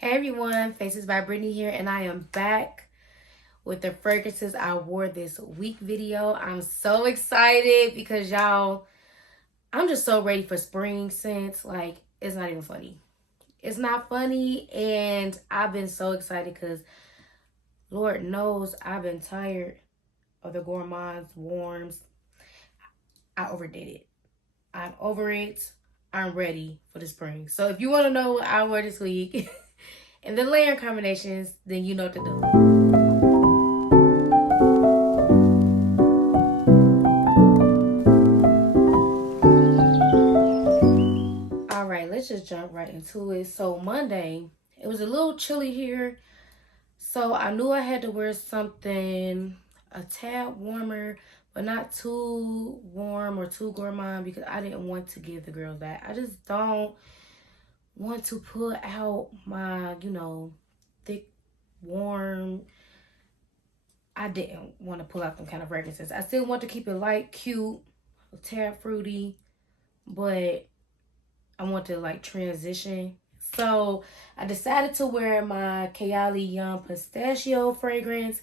Hey everyone, Faces by Brittany here, and I am back with the fragrances I wore this week video. I'm so excited because y'all, I'm just so ready for spring scents. Like, it's not even funny. It's not funny, and I've been so excited because Lord knows I've been tired of the gourmands, warms. I overdid it. I'm over it. I'm ready for the spring. So if you want to know what I wore this week and the layer combinations, then you know what to do. All right, let's just jump right into it. So Monday, it was a little chilly here, so I knew I had to wear something a tad warmer, but not too warm or too gourmand because I didn't want to give the girls that. I just don't want to put out my, thick, warm. I didn't want to pull out them kind of fragrances. I still want to keep it light, cute, a tad fruity, but I want to like transition. So I decided to wear my Kayali Young Pistachio fragrance.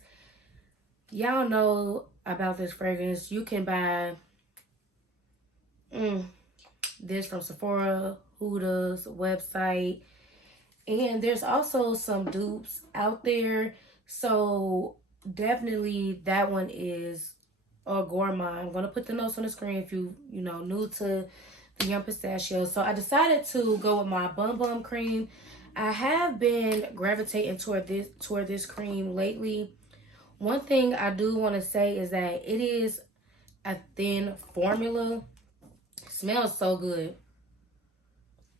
Y'all know about this fragrance. You can buy this from Sephora, Huda's website. And there's also some dupes out there. So definitely that one is a gourmand. I'm going to put the notes on the screen if you know, new to the Young Pistachio. So I decided to go with my Bum Bum cream. I have been gravitating toward this cream lately. One thing I do want to say is that it is a thin formula. It smells so good.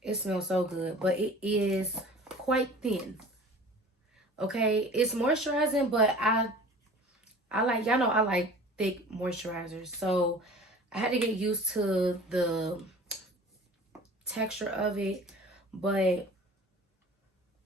It smells so good, but it is quite thin. Okay, it's moisturizing, but I like, y'all know I like thick moisturizers. So I had to get used to the texture of it, but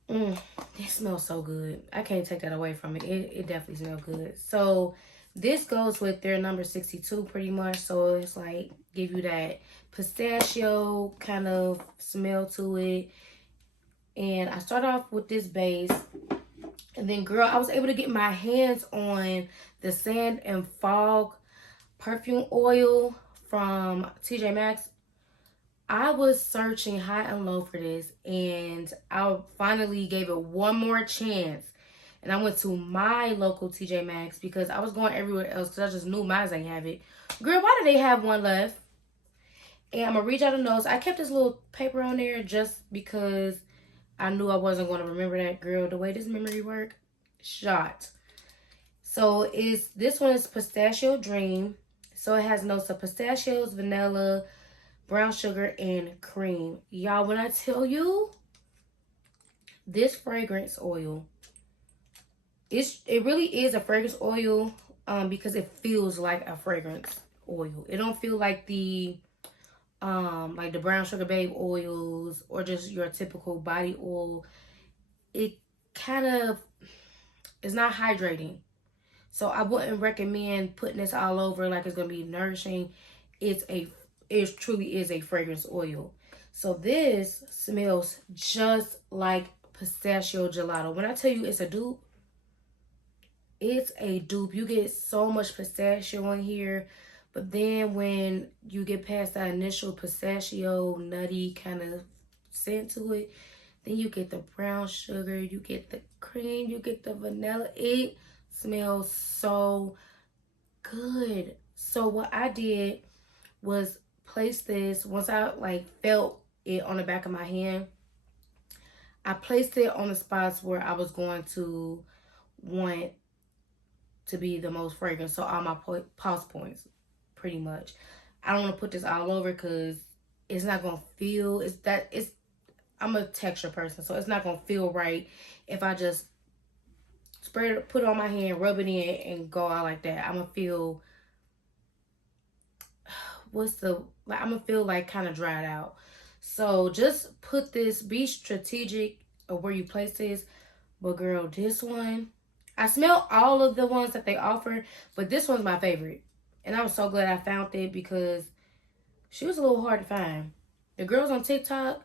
it smells so good. I can't take that away from it. It definitely smells good. So this goes with their number 62 pretty much. So it's like give you that pistachio kind of smell to it. And I start off with this base. And then, girl, I was able to get my hands on the Sand and Fog perfume oil from TJ Maxx. I was searching high and low for this, and I finally gave it one more chance. And I went to my local TJ Maxx because I was going everywhere else because I just knew mine ain't have it. Girl, why do they have one left? And I'm going to read out the notes. I kept this little paper on there just because I knew I wasn't going to remember that. Girl, the way this memory work, shot. So this one is Pistachio Dream. So it has notes of pistachios, vanilla, brown sugar, and cream. Y'all, when I tell you this fragrance oil, it really is a fragrance oil because it feels like a fragrance oil. It don't feel like the brown sugar babe oils or just your typical body oil. It kind of is not hydrating. So I wouldn't recommend putting this all over like it's gonna be nourishing. It truly is a fragrance oil. So this smells just like pistachio gelato. When I tell you it's a dupe, it's a dupe. You get so much pistachio in here, but then when you get past that initial pistachio nutty kind of scent to it, then you get the brown sugar, you get the cream, you get the vanilla. It smells so good. So what I did was place this, once I like felt it on the back of my hand, I placed it on the spots where I was going to want to be the most fragrant. So all my pulse points, pretty much. I don't want to put this all over because it's not going to feel, I'm a texture person, so it's not going to feel right if I just put it on my hand, rub it in, and go out like that. I'm going to feel, I'm going to feel like kind of dried out. So just put this, be strategic of where you place this. But girl, this one, I smell all of the ones that they offer, but this one's my favorite. And I'm so glad I found it because she was a little hard to find. The girls on TikTok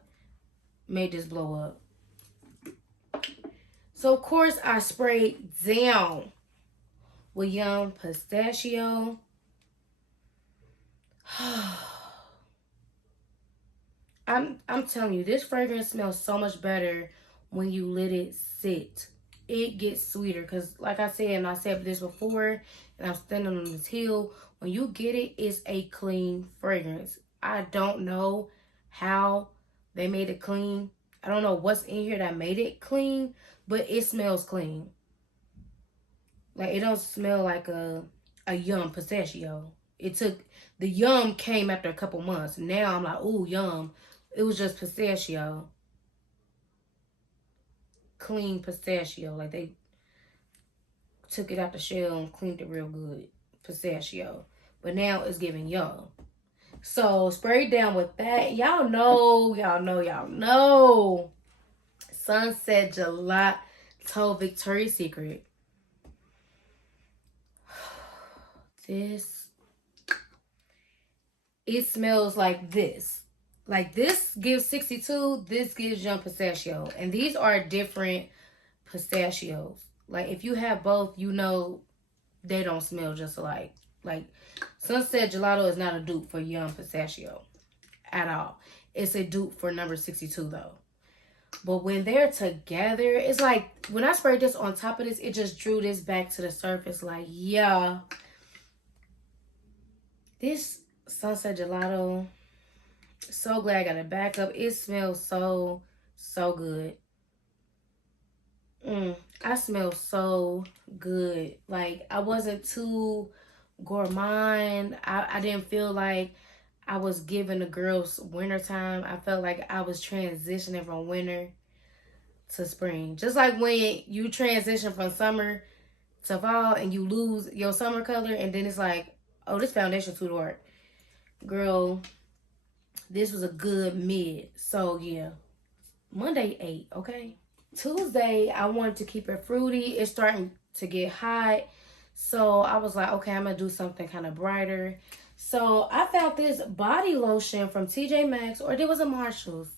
made this blow up. So of course I sprayed down with Young Pistachio. I'm telling you, this fragrance smells so much better when you let it sit. It gets sweeter because, like I said, and I said this before, and I'm standing on this hill. When you get it, it's a clean fragrance. I don't know how they made it clean. I don't know what's in here that made it clean, but it smells clean. Like it don't smell like a yum pistachio. It took the yum came after a couple months. Now I'm like, ooh, yum. It was just pistachio. Clean pistachio. Like they took it out the shell and cleaned it real good. Pistachio. But now it's giving yum. So spray down with that. Y'all know. Sunset Gelato Victoria's Secret. This, it smells like this. Like this gives 62, this gives Young Pistachio. And these are different pistachios. Like if you have both, you know they don't smell just alike. Like Sunset Gelato is not a dupe for Young Pistachio at all. It's a dupe for number 62 though. But when they're together, it's like when I sprayed this on top of this, it just drew this back to the surface. Like, yeah. This Sunset Gelato, so glad I got it back up. It smells so good. I smell so good. Like I wasn't too gourmand. I didn't feel like I was giving the girls wintertime. I felt like I was transitioning from winter to spring. Just like when you transition from summer to fall and you lose your summer color and then it's like, oh, this foundation too dark. Girl, this was a good mid. So yeah. Monday 8, okay? Tuesday, I wanted to keep it fruity. It's starting to get hot. So I was like, okay, I'm going to do something kind of brighter. So I found this body lotion from TJ Maxx, or it was a Marshall's.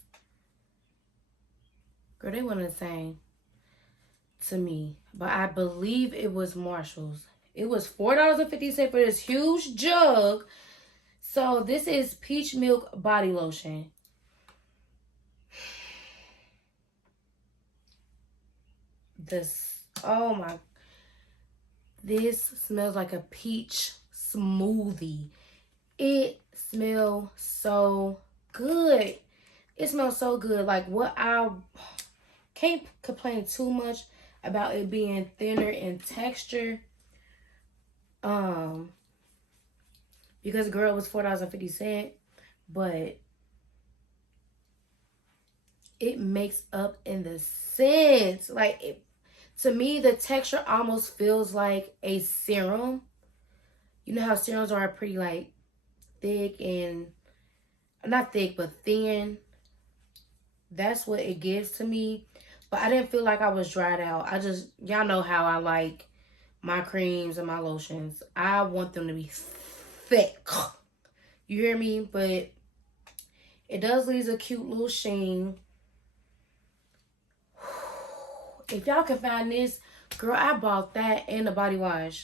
Girl, they weren't the same to me. But I believe it was Marshall's. It was $4.50 for this huge jug. So this is Peach Milk Body Lotion. This, oh my, this smells like a peach smoothie. It smells so good. It smells so good. Like what I can't complain too much about it being thinner in texture. Because girl, it was $4.50, but it makes up in the scent. Like it, to me, the texture almost feels like a serum. You know how serums are pretty like thick and not thick but thin. That's what it gives to me. But I didn't feel like I was dried out. I just, y'all know how I like my creams and my lotions. I want them to be thick. You hear me? But it does leave a cute little sheen. If y'all can find this, girl, I bought that and the body wash.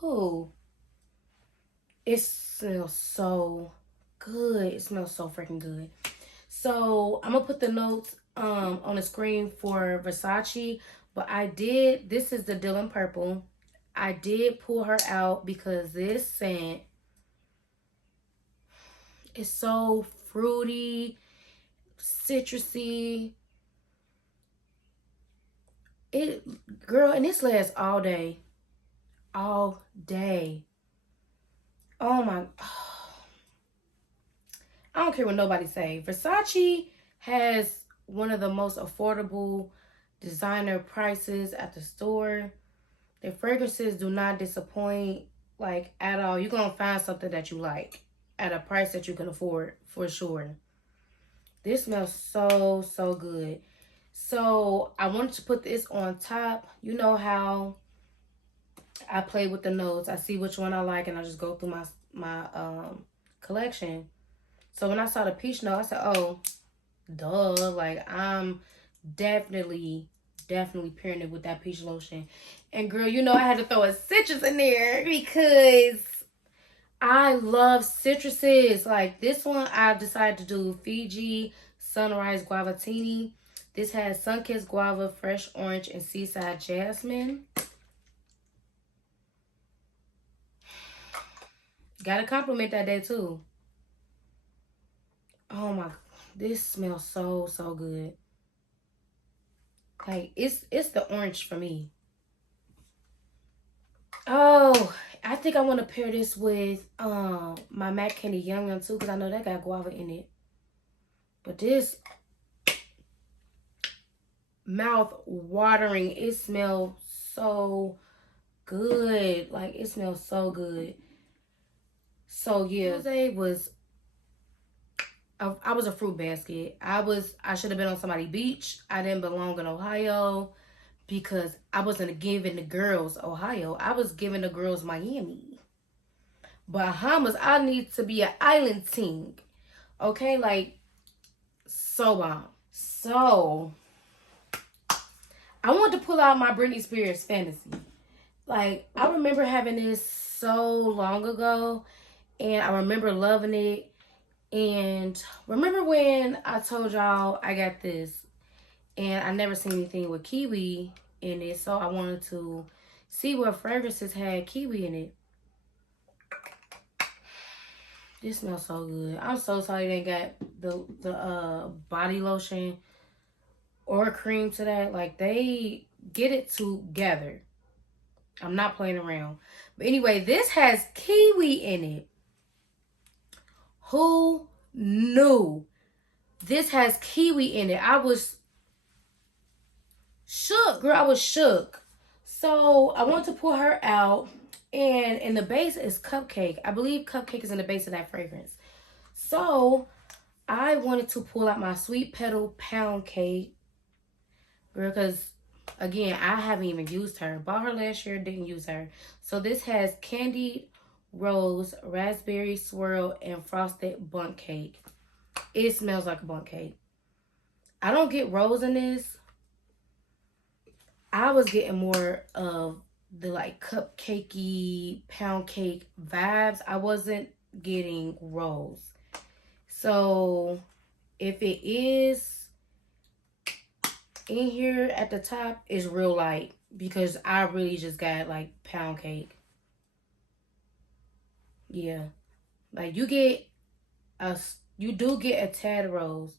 Who? It smells so good. It smells so freaking good. So I'm gonna put the notes on the screen for Versace. But I did, this is the Dylan Purple. I did pull her out because this scent is so fruity, citrusy. It, girl, and this lasts all day. All day. Oh my, I don't care what nobody say. Versace has one of the most affordable designer prices at the store. Their fragrances do not disappoint, like, at all. You're going to find something that you like at a price that you can afford, for sure. This smells so good. So I wanted to put this on top. You know how I play with the notes. I see which one I like and I just go through my collection. So when I saw the peach note, I said, oh, duh. Like, I'm definitely pairing it with that peach lotion. And girl, you know I had to throw a citrus in there because I love citruses. Like this one, I decided to do Fiji Sunrise Guavatini. This has Sunkissed Guava, Fresh Orange, and Seaside Jasmine. Gotta compliment that day too. Oh my, this smells so good. Like it's the orange for me. Oh, I think I want to pair this with my Mac Candy Yum Yum too, because I know that got guava in it. But this mouth watering, it smells so good. Like it smells so good. So yeah, Tuesday was I was a fruit basket. I should have been on somebody's beach. I didn't belong in Ohio because I wasn't giving the girls Ohio. I was giving the girls Miami. Bahamas, I need to be an island team. Okay, like so bomb. So I want to pull out my Britney Spears fantasy. Like I remember having this so long ago, and I remember loving it. And remember when I told y'all I got this, and I never seen anything with kiwi in it, so I wanted to see what fragrances had kiwi in it. This smells so good. I'm so sorry they got the body lotion or cream to that. Like they get it together. I'm not playing around. But anyway, this has kiwi in it. Who knew? This has kiwi in it. I was shook, girl. I was shook. So I want to pull her out. And in the base is Cupcake. I believe Cupcake is in the base of that fragrance. So I wanted to pull out my Sweet Petal Pound Cake. Girl, because again, I haven't even used her. Bought her last year, didn't use her. So this has candied rose, raspberry swirl, and frosted bundt cake. It smells like a bundt cake. I don't get rose in this. I was getting more of the like cupcakey pound cake vibes. I wasn't getting rose. So if it is in here at the top, it's real light because I really just got like pound cake. Yeah, like you do get a tad rose,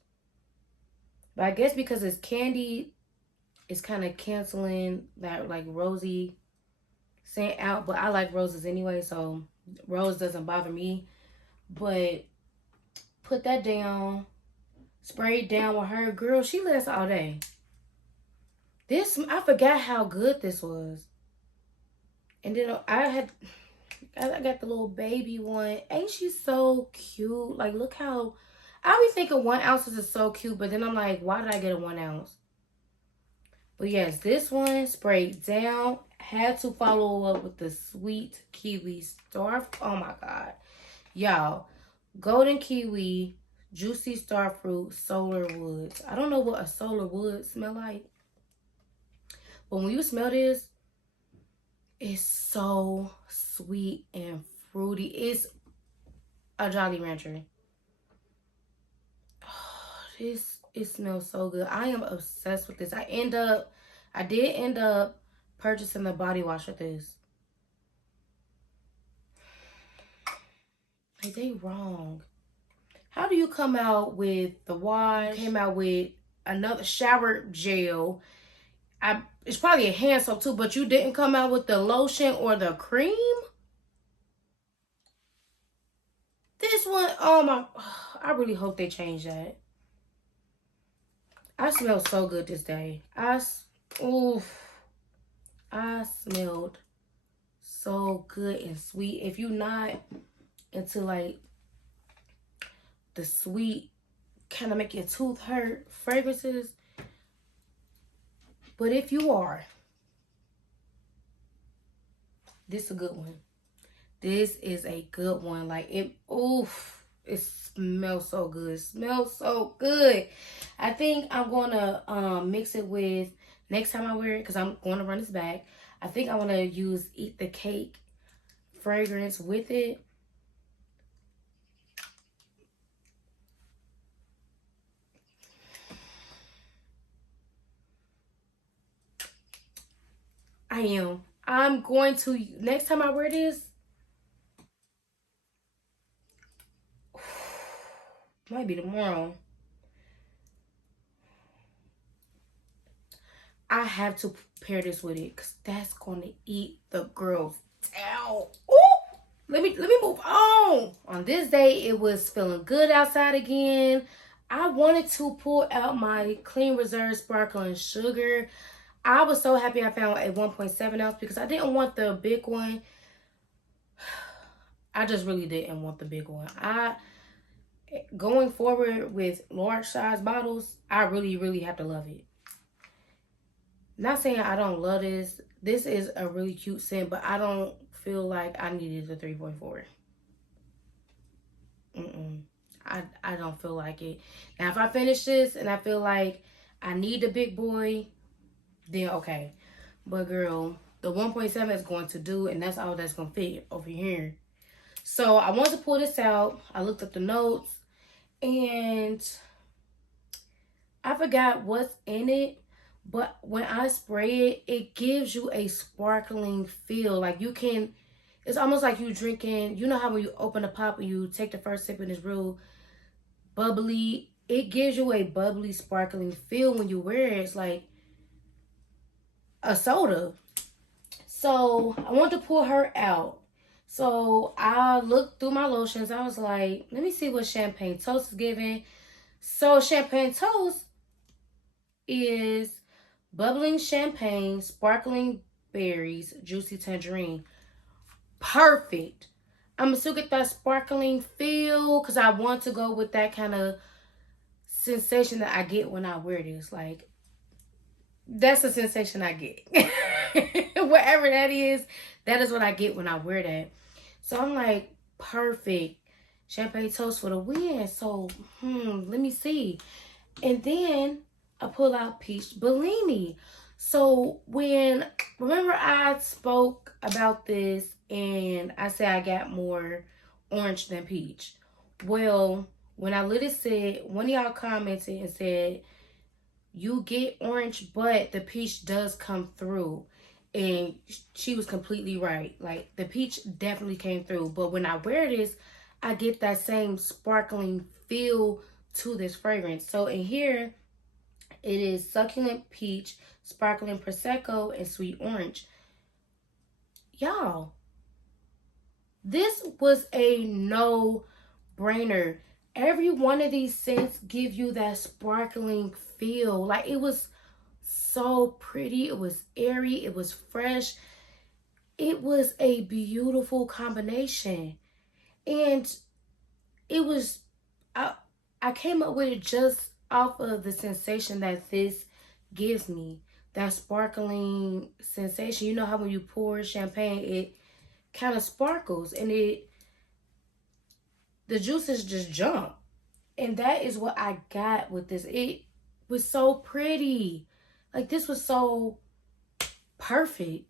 but I guess because it's candy, it's kind of canceling that like rosy scent out. But I like roses anyway, so rose doesn't bother me. But put that down, spray it down with her. Girl, she lasts all day. This, I forgot how good this was. And then I got the little baby one. Ain't she so cute? Like, look how, I be thinking 1 ounce is so cute, but then I'm like, why did I get a 1 ounce? But yes, this one sprayed down. Had to follow up with the Sweet Kiwi Star. Oh my God. Y'all, Golden Kiwi, Juicy Starfruit, Solar Woods. I don't know what a Solar Wood smell like. But when you smell this, it's so sweet and fruity. It's a Jolly Rancher. Oh, it smells so good. I am obsessed with this. I did end up purchasing the body wash with this. Like, they wrong. How do you come out with the wash? You came out with another shower gel. It's probably a hand soap too, but you didn't come out with the lotion or the cream? This one, oh my, I really hope they change that. I smell so good this day. I smelled so good and sweet. If you're not into like the sweet, kind of make your tooth hurt fragrances, but if you are, this is a good one. This is a good one. Like it It smells so good. It smells so good. I think I'm gonna mix it with next time I wear it because I'm going to run this back. I think I want to use Eat the Cake fragrance with it. I am. I'm going to next time I wear this. Might be tomorrow. I have to pair this with it because that's going to eat the girls down. Ooh! Let me move on. On this day, it was feeling good outside again. I wanted to pull out my Clean Reserve Sparkling Sugar. I was so happy I found a 1.7 ounce because I didn't want the big one. I just really didn't want the big one. Going forward with large size bottles, I really have to love it. Not saying I don't love this. This is a really cute scent, but I don't feel like I needed the 3.4. I don't feel like it. Now, if I finish this and I feel like I need the big boy, then okay. But girl, the 1.7 is going to do, and that's all that's going to fit over here. So I wanted to pull this out. I looked up the notes, and I forgot what's in it. But when I spray it, it gives you a sparkling feel. Like you can, it's almost like you drinking, you know how when you open a pop and you take the first sip and it's real bubbly. It gives you a bubbly, sparkling feel when you wear it. It's like a soda. So I want to pull her out. So I looked through my lotions. I was like, let me see what Champagne Toast is giving. So Champagne Toast is bubbling champagne, sparkling berries, juicy tangerine. Perfect. I'm gonna still get that sparkling feel because I want to go with that kind of sensation that I get when I wear this. Like, that's the sensation I get. Whatever that is what I get when I wear that. So I'm like, perfect. Champagne Toast for the win. So, let me see. And then I pull out Peach Bellini. So remember I spoke about this and I said I got more orange than peach. Well, when I literally said, one of y'all commented and said, you get orange, but the peach does come through. And she was completely right. Like, the peach definitely came through. But when I wear this, I get that same sparkling feel to this fragrance. So in here, it is succulent peach, sparkling prosecco, and sweet orange. Y'all, this was a no-brainer. Every one of these scents give you that sparkling feel. Like, it was so pretty. It was airy. It was fresh. It was a beautiful combination. And it was, I came up with it just off of the sensation that this gives me. That sparkling sensation. You know how when you pour champagne, it kind of sparkles and the juices just jump. And that is what I got with this. It was so pretty. Like, this was so perfect.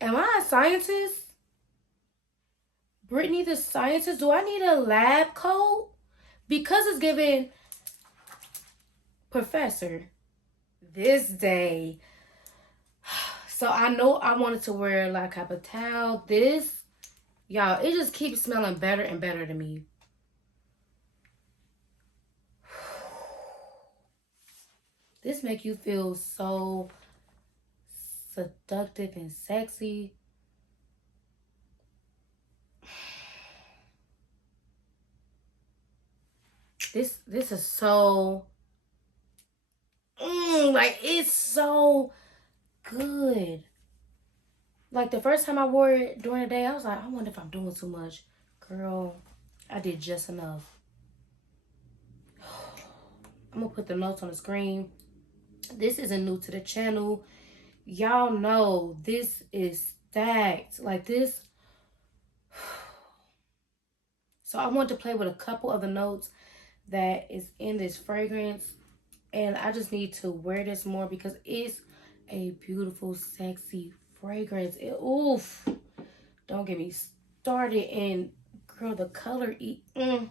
Am I a scientist? Brittany the scientist? Do I need a lab coat? Because it's giving professor this day. So I know I wanted to wear La Capitale. This, y'all, it just keeps smelling better and better to me. This make you feel so seductive and sexy. This is so like, it's so good. Like, the first time I wore it during the day, I was like, I wonder if I'm doing too much. Girl, I did just enough. I'm gonna put the notes on the screen. This isn't new to the channel. Y'all know this is stacked. Like, this, So I want to play with a couple of the notes that is in this fragrance. And I just need to wear this more because it's a beautiful, sexy fragrance. Oof. Don't get me started. And girl, the color. Let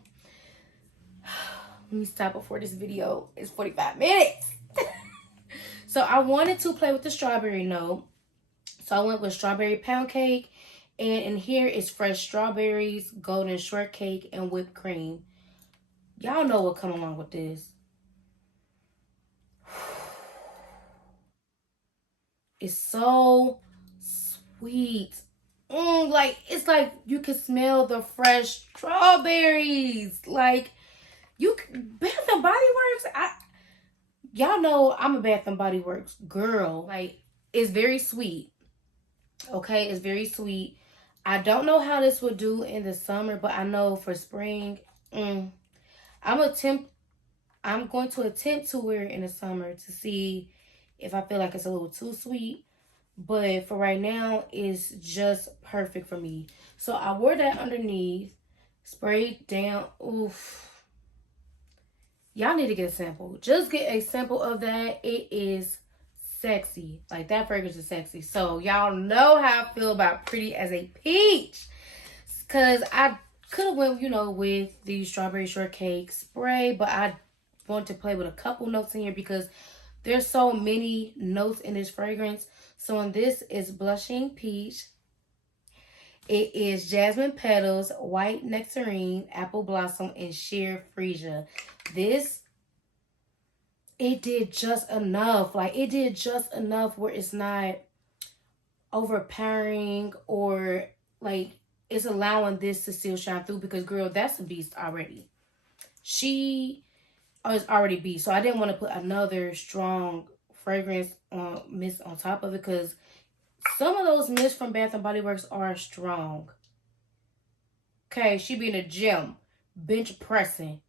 me stop before this video is 45 minutes. So I wanted to play with the strawberry note. So I went with strawberry pound cake. And in here is fresh strawberries, golden shortcake, and whipped cream. Y'all know what come along with this. It's so sweet. Like it's like you can smell the fresh strawberries. Like Bath and Body Works. Y'all know I'm a Bath and Body Works girl. Like it's very sweet. Okay, it's very sweet. I don't know how this would do in the summer, but I know for spring, I'm going to attempt to wear it in the summer to see if I feel like it's a little too sweet. But for right now, it's just perfect for me. So I wore that underneath, sprayed down. Oof. Y'all need to get a sample. Just get a sample of that. It is sexy. Like that fragrance is sexy. So y'all know how I feel about Pretty as a Peach. Cause I could have went, with the strawberry shortcake spray, but I want to play with a couple notes in here because there's so many notes in this fragrance. So in this is blushing peach. It is jasmine petals, white nectarine, apple blossom, and sheer freesia. It did just enough. Like it did just enough where it's not overpowering or like it's allowing this to still shine through because girl, that's a beast already. She is already beast. So I didn't want to put another strong fragrance mist on top of it because some of those mists from Bath and Body Works are strong. Okay, she be in the gym, bench pressing,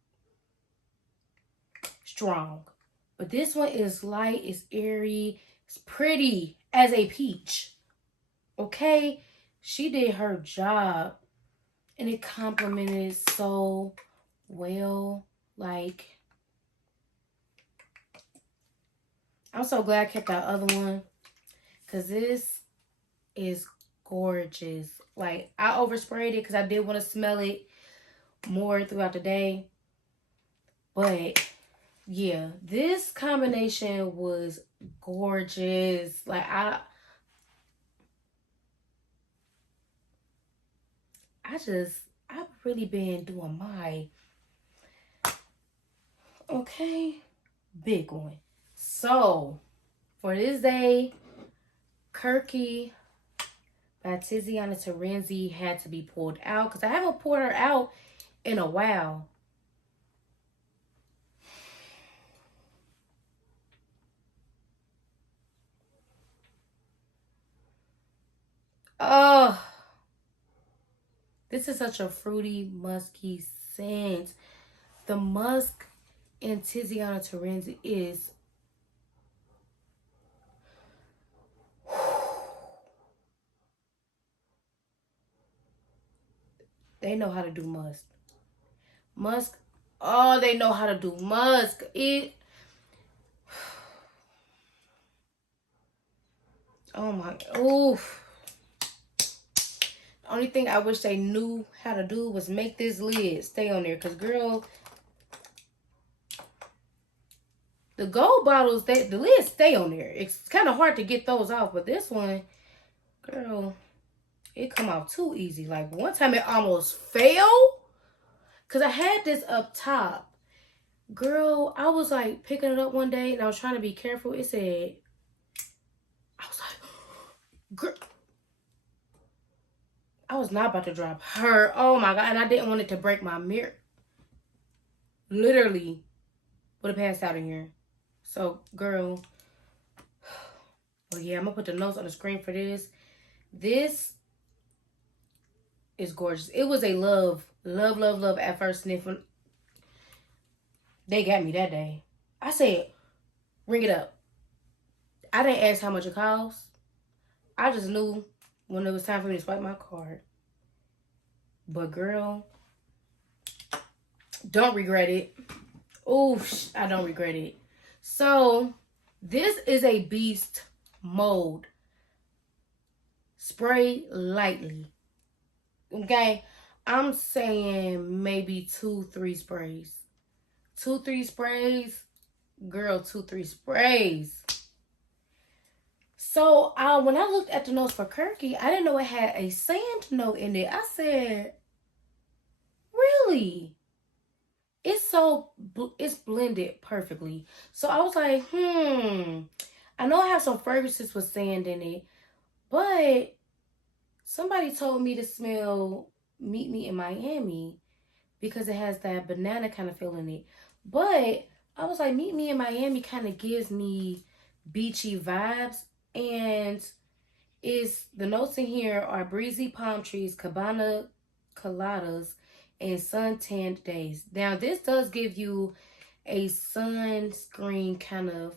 strong. But this one is light, it's airy, it's pretty as a peach. Okay, she did her job, and it complemented so well. Like, I'm so glad I kept that other one because this is gorgeous. Like I oversprayed it because I did want to smell it more throughout the day. But yeah, this combination was gorgeous. Like I've really been doing my big one. So for this day, Kirky by Tiziana Terenzi had to be pulled out because I haven't pulled her out in a while. Oh, this is such a fruity, musky scent. The musk in Tiziana Terenzi is they know how to do musk. Musk, oh, they know how to do musk. Oh my, oof. The only thing I wish they knew how to do was make this lid stay on there. Because, girl, the gold bottles, the lids stay on there. It's kind of hard to get those off. But this one, girl, it come out too easy. Like, one time it almost fell. Because I had this up top. Girl, I was, like, picking it up one day. And I was trying to be careful. It said, I was like, girl. I was not about to drop her. Oh, my God. And I didn't want it to break my mirror. Literally would have passed out in here. So, girl. Oh, yeah. I'm going to put the notes on the screen for this. This is gorgeous. It was a love at first sniff. They got me that day. I said, ring it up. I didn't ask how much it cost. I just knew when it was time for me to swipe my card. But girl, Don't regret it. Oof, I don't regret it. So, this is a beast mode. Spray lightly. Okay? I'm saying maybe 2, 3 sprays. 2, 3 sprays. Girl, 2, 3 sprays. So, when I looked at the notes for Kirky, I didn't know it had a sand note in it. I said, really? It's blended perfectly. So I was like, I know I have some fragrances with sand in it, but somebody told me to smell Meet Me in Miami because it has that banana kind of feel in it. But I was like, Meet Me in Miami kind of gives me beachy vibes, and is the notes in here are breezy palm trees, cabana coladas, and sun-tanned days. Now, this does give you a sunscreen kind of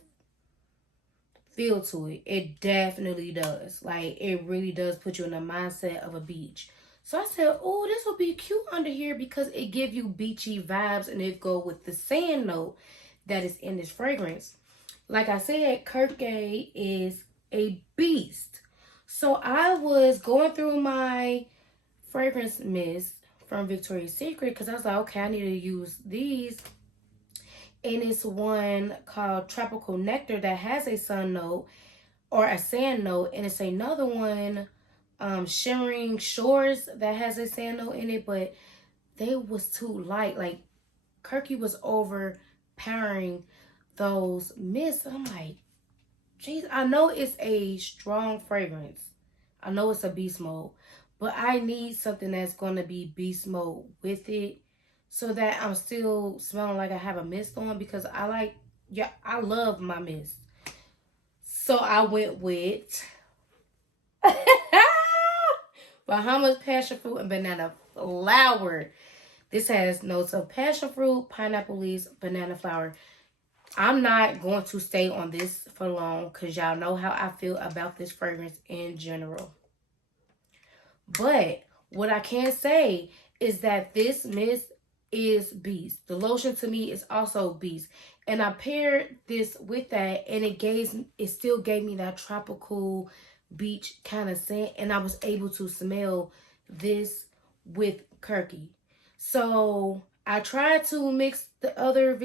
feel to it. It definitely does. Like, it really does put you in the mindset of a beach. So I said, oh, this will be cute under here because it give you beachy vibes and it go with the sand note that is in this fragrance. Like I said, Kirke is a beast. So I was going through my fragrance mist from Victoria's Secret because I was like, okay, I need to use these. And it's one called Tropical Nectar that has a sun note or a sand note. And it's another one, Shimmering Shores, that has a sand note in it. But they was too light. Like, Kirky was overpowering those mists. I'm like, geez, I know it's a strong fragrance. I know it's a beast mode. But I need something that's going to be beast mode with it so that I'm still smelling like I have a mist on because I love my mist. So I went with Bahamas passion fruit and banana flower. This has notes of passion fruit, pineapple leaves, banana flower. I'm not going to stay on this for long because y'all know how I feel about this fragrance in general. But what I can say is that this mist is beast. The lotion to me is also beast. And I paired this with that and it still gave me that tropical beach kind of scent. And I was able to smell this with Kirky. So I tried to mix the other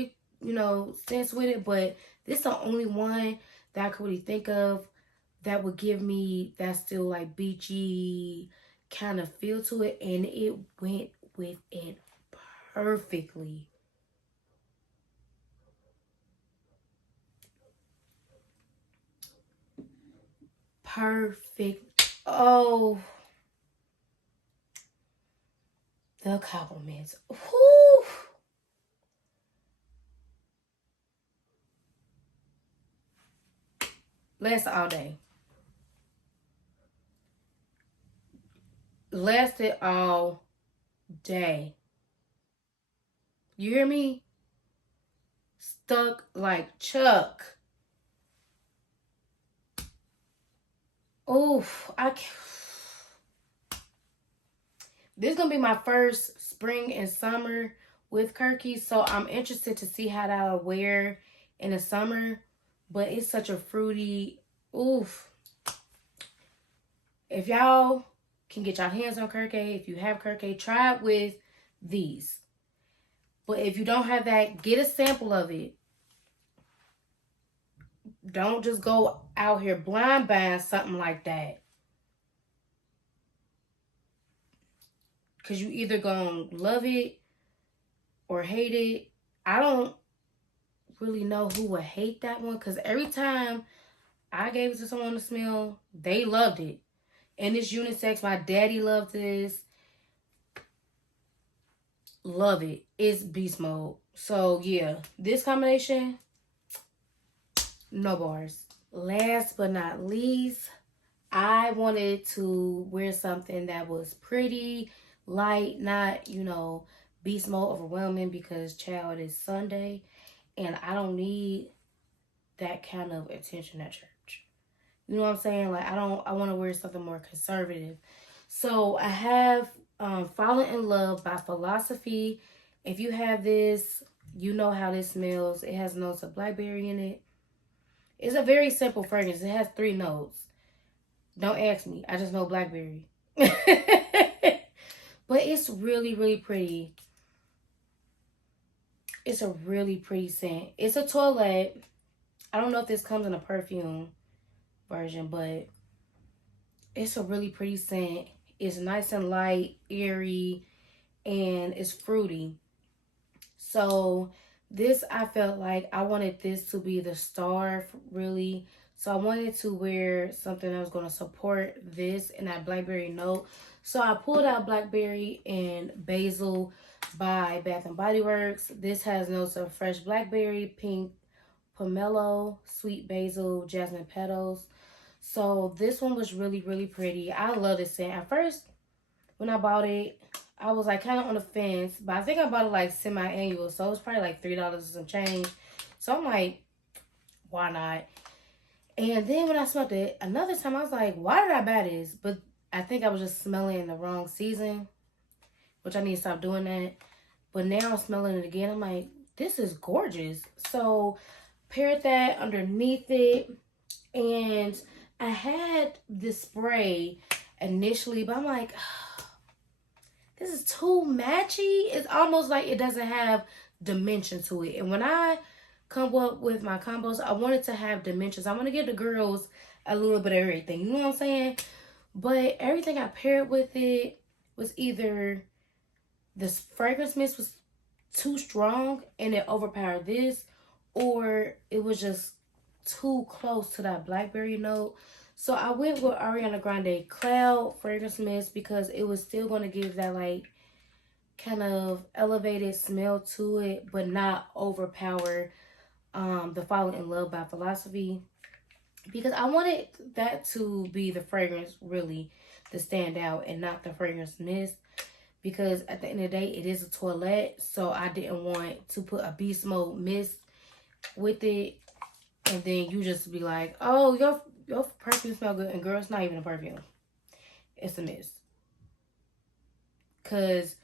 scents with it, but this is the only one that I could really think of that would give me that still like beachy kind of feel to it, and it went with it perfectly. Perfect. Oh, the compliments. Whew. Last all day. Lasted all day. You hear me? Stuck like Chuck. Oof, this is gonna be my first spring and summer with Kirky, so I'm interested to see how that'll wear in the summer. But it's such a fruity, oof. If y'all can get your hands on Kirky, if you have Kirky, try it with these. But if you don't have that, get a sample of it. Don't just go out here blind buying something like that. Because you either gonna love it or hate it. I don't really know who would hate that one. Because every time I gave it to someone to smell, they loved it. And it's unisex. My daddy loved this. Love it. It's beast mode. So, yeah. This combination, no bars. Last but not least, I wanted to wear something that was pretty, light, not, beast mode overwhelming because, child, it's Sunday. And I don't need that kind of attention at church. You know what I'm saying? Like, I want to wear something more conservative. So I have Fallen in Love by Philosophy If you have this, you know how this smells. It has notes of blackberry in it. It's a very simple fragrance. It has 3 notes. Don't ask me. I just know blackberry. But it's really, really pretty. It's a really pretty scent. It's a toilette. I don't know if this comes in a perfume version, but it's a really pretty scent. It's nice and light, airy, and it's fruity. So this, I felt like I wanted this to be the star, really. So I wanted to wear something that was going to support this and that blackberry note. So I pulled out Blackberry and Basil by Bath and Body Works. This has notes of fresh blackberry, pink pomelo, sweet basil, jasmine petals. So this one was really, really pretty. I love this scent. At first, when I bought it, I was like kind of on the fence, but I think I bought it like semi-annual, so it was probably like $3 and some change. So I'm like, why not? And then when I smelled it another time, I was like, why did I buy this? But I think I was just smelling in the wrong season, which I need to stop doing that. But now I'm smelling it again. I'm like, this is gorgeous. So paired that underneath it, and I had this spray initially, but I'm like, this is too matchy. It's almost like it doesn't have dimension to it. And when I come up with my combos, I wanted to have dimensions. I want to give the girls a little bit of everything. You know what I'm saying? But everything I paired with it was either this fragrance mist was too strong and it overpowered this, or it was just too close to that blackberry note. So I went with Ariana Grande Cloud Fragrance Mist because it was still going to give that like kind of elevated smell to it, but not overpower the Falling in Love by Philosophy. Because I wanted that to be the fragrance really to stand out and not the fragrance mist. Because at the end of the day, it is a toilette. So I didn't want to put a beast mode mist with it. And then you just be like, oh, your perfume smell good. And girl, it's not even a perfume. It's a mist. Because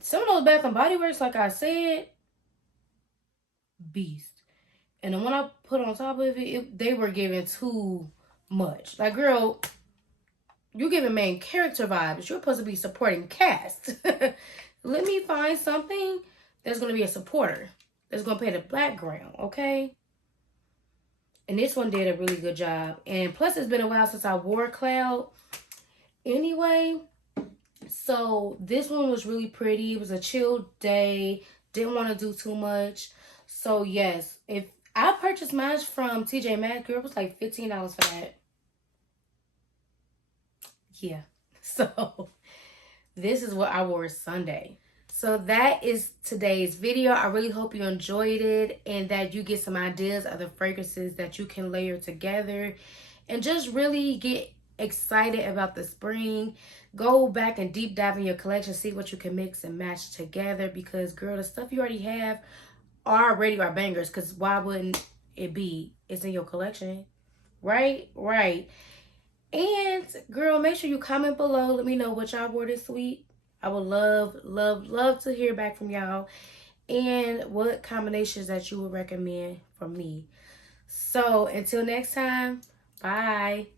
some of those Bath and Body Works, like I said, beast. And then when I put on top of it, they were giving too much. Like, girl, you're giving main character vibes. You're supposed to be supporting cast. Let me find something that's going to be a supporter. That's going to play the background, okay? And this one did a really good job. And plus, it's been a while since I wore Cloud anyway. So this one was really pretty. It was a chill day. Didn't want to do too much. So yes, if I purchased mine from TJ Maxx, girl, it was like $15 for that. Yeah. So this is what I wore Sunday. So that is today's video. I really hope you enjoyed it and that you get some ideas of the fragrances that you can layer together and just really get excited about the spring. Go back and deep dive in your collection, see what you can mix and match together, because girl, the stuff you already have already are bangers, because why wouldn't it be? It's in your collection, right? And girl, make sure you comment below. Let me know what y'all wore this week. I would love to hear back from y'all and what combinations that you would recommend from me. So until next time, bye.